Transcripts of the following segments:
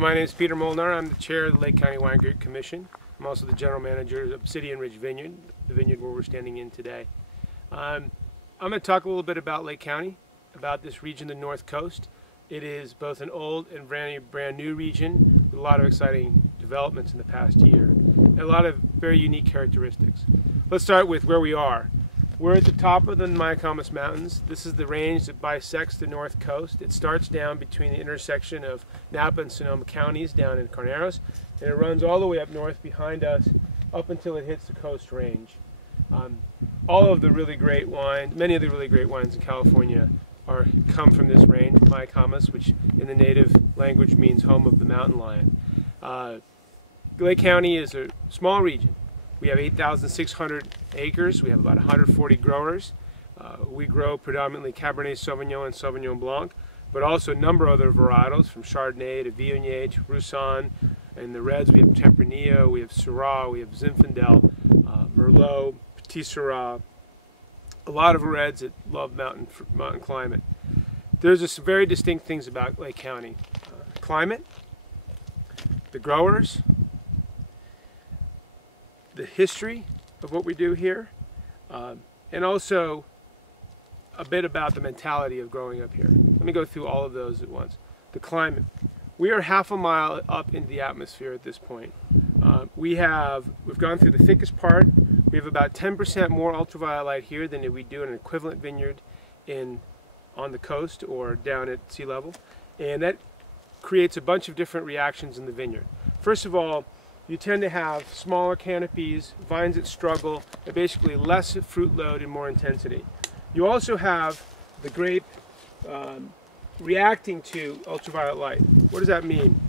My name is Peter Molnar. I'm the chair of the Lake County Winegrape Commission. I'm also the general manager of Obsidian Ridge Vineyard, the vineyard where we're standing in today. I'm going to talk a little bit about Lake County, about this region, the North Coast. It is both an old and brand new region with a lot of exciting developments in the past year and a lot of very unique characteristics. Let's start with where we are. We're at the top of the Miacamas Mountains. This is the range that bisects the North Coast. It starts down between the intersection of Napa and Sonoma counties down in Carneros, and it runs all the way up north behind us up until it hits the Coast Range. All of the really great wine, many of the really great wines in California come from this range, Miacamas, which in the native language means home of the mountain lion. Lake County is a small region. We have 8,600 acres. We have about 140 growers. We grow predominantly Cabernet Sauvignon and Sauvignon Blanc, but also a number of other varietals from Chardonnay to Viognier to Roussanne. In the reds, we have Tempranillo, we have Syrah, we have Zinfandel, Merlot, Petit Syrah. A lot of reds that love mountain climate. There's just some very distinct things about Lake County. Climate, the growers, the history of what we do here, and also a bit about the mentality of growing up here. Let me go through all of those at once. The climate. We are half a mile up into the atmosphere at this point. We've gone through the thickest part. We have about 10% more ultraviolet light here than we do in an equivalent vineyard on the coast or down at sea level, and that creates a bunch of different reactions in the vineyard. First of all, you tend to have smaller canopies, vines that struggle, and basically less fruit load and more intensity. You also have the grape reacting to ultraviolet light. What does that mean?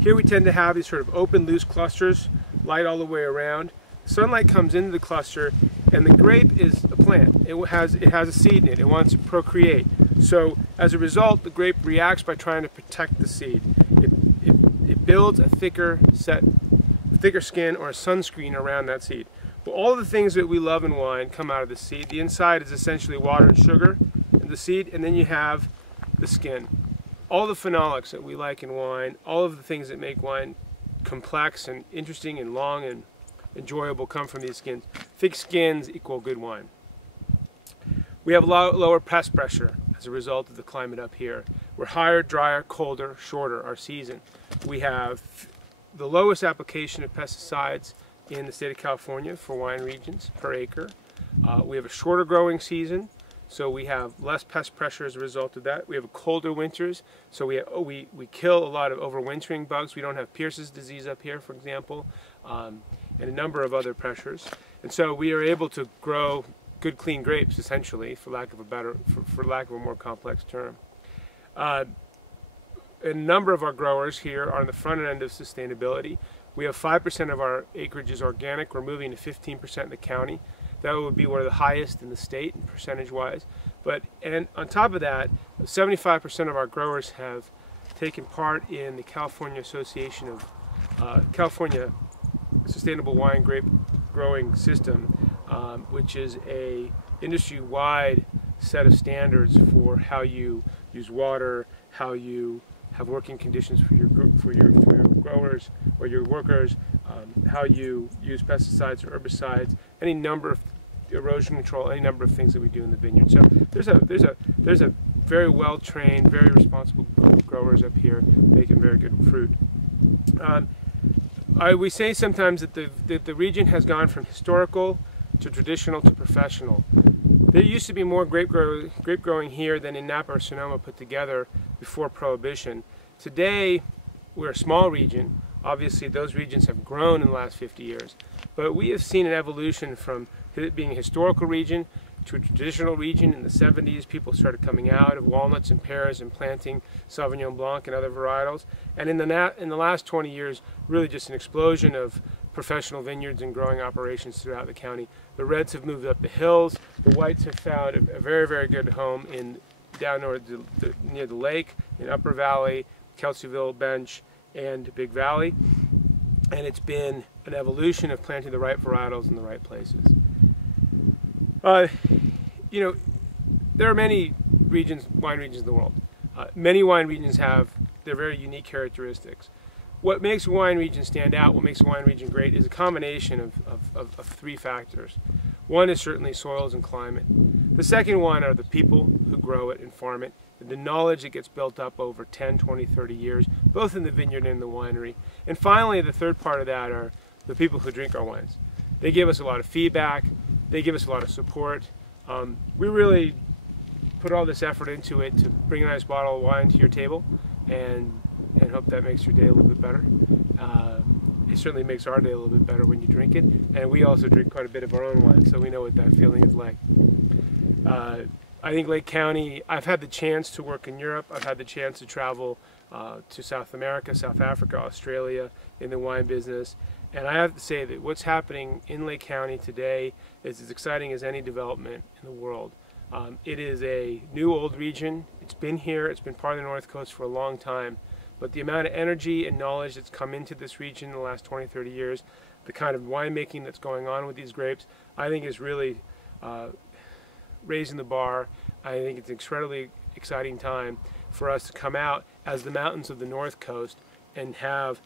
Here we tend to have these sort of open, loose clusters, light all the way around. Sunlight comes into the cluster, and the grape is a plant. It has a seed in it. It wants to procreate. So as a result, the grape reacts by trying to protect the seed. It builds a thicker skin or a sunscreen around that seed. Well, all of the things that we love in wine come out of the seed. The inside is essentially water and sugar in the seed, and then you have the skin. All the phenolics that we like in wine, all of the things that make wine complex and interesting and long and enjoyable come from these skins. Thick skins equal good wine. We have lower pest pressure as a result of the climate up here. We're higher, drier, colder, shorter our season. We have the lowest application of pesticides in the state of California for wine regions per acre. We have a shorter growing season, so we have less pest pressure as a result of that. We have colder winters, so we kill a lot of overwintering bugs. We don't have Pierce's disease up here, for example, and a number of other pressures. And so we are able to grow good, clean grapes, essentially, for lack of a more complex term. A number of our growers here are on the front end of sustainability. We have 5% of our acreage is organic. We're moving to 15% in the county. That would be one of the highest in the state, percentage-wise. And on top of that, 75% of our growers have taken part in the California Association of California Sustainable Wine Grape Growing System, which is a industry-wide set of standards for how you use water, how you have working conditions for your growers or your workers, how you use pesticides or herbicides, any number of erosion control, any number of things that we do in the vineyard. So there's a very well trained, very responsible group of growers up here making very good fruit. We say sometimes that the region has gone from historical to traditional to professional. There used to be more grape growing here than in Napa or Sonoma put together before Prohibition. Today, we're a small region. Obviously, those regions have grown in the last 50 years. But we have seen an evolution from it being a historical region to a traditional region. In the 70s, people started coming out of walnuts and pears and planting Sauvignon Blanc and other varietals. And in the last 20 years, really just an explosion of professional vineyards and growing operations throughout the county. The reds have moved up the hills. The whites have found a very, very good home down near the lake, in Upper Valley, Kelseyville Bench, and Big Valley. And it's been an evolution of planting the right varietals in the right places. You know, there are many wine regions in the world. Many wine regions have they're very unique characteristics. What makes a wine region stand out, what makes a wine region great, is a combination of three factors. One is certainly soils and climate. The second one are the people who grow it and farm it, the knowledge that gets built up over 10, 20, 30 years, both in the vineyard and the winery. And finally, the third part of that are the people who drink our wines. They give us a lot of feedback, they give us a lot of support. We really put all this effort into it to bring a nice bottle of wine to your table and hope that makes your day a little bit better. It certainly makes our day a little bit better when you drink it, and we also drink quite a bit of our own wine, so we know what that feeling is like. I think Lake County, I've had the chance to work in Europe, I've had the chance to travel to South America, South Africa, Australia in the wine business, and I have to say that what's happening in Lake County today is as exciting as any development in the world. It is a new old region, it's been here, it's been part of the North Coast for a long time, but the amount of energy and knowledge that's come into this region in the last 20, 30 years, the kind of winemaking that's going on with these grapes, I think is really raising the bar. I think it's an incredibly exciting time for us to come out as the mountains of the North Coast and have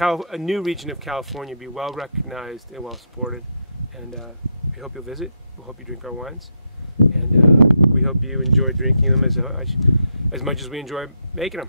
a new region of California be well recognized and well supported. And we hope you'll visit, we hope you drink our wines, and we hope you enjoy drinking them as much as we enjoy making them.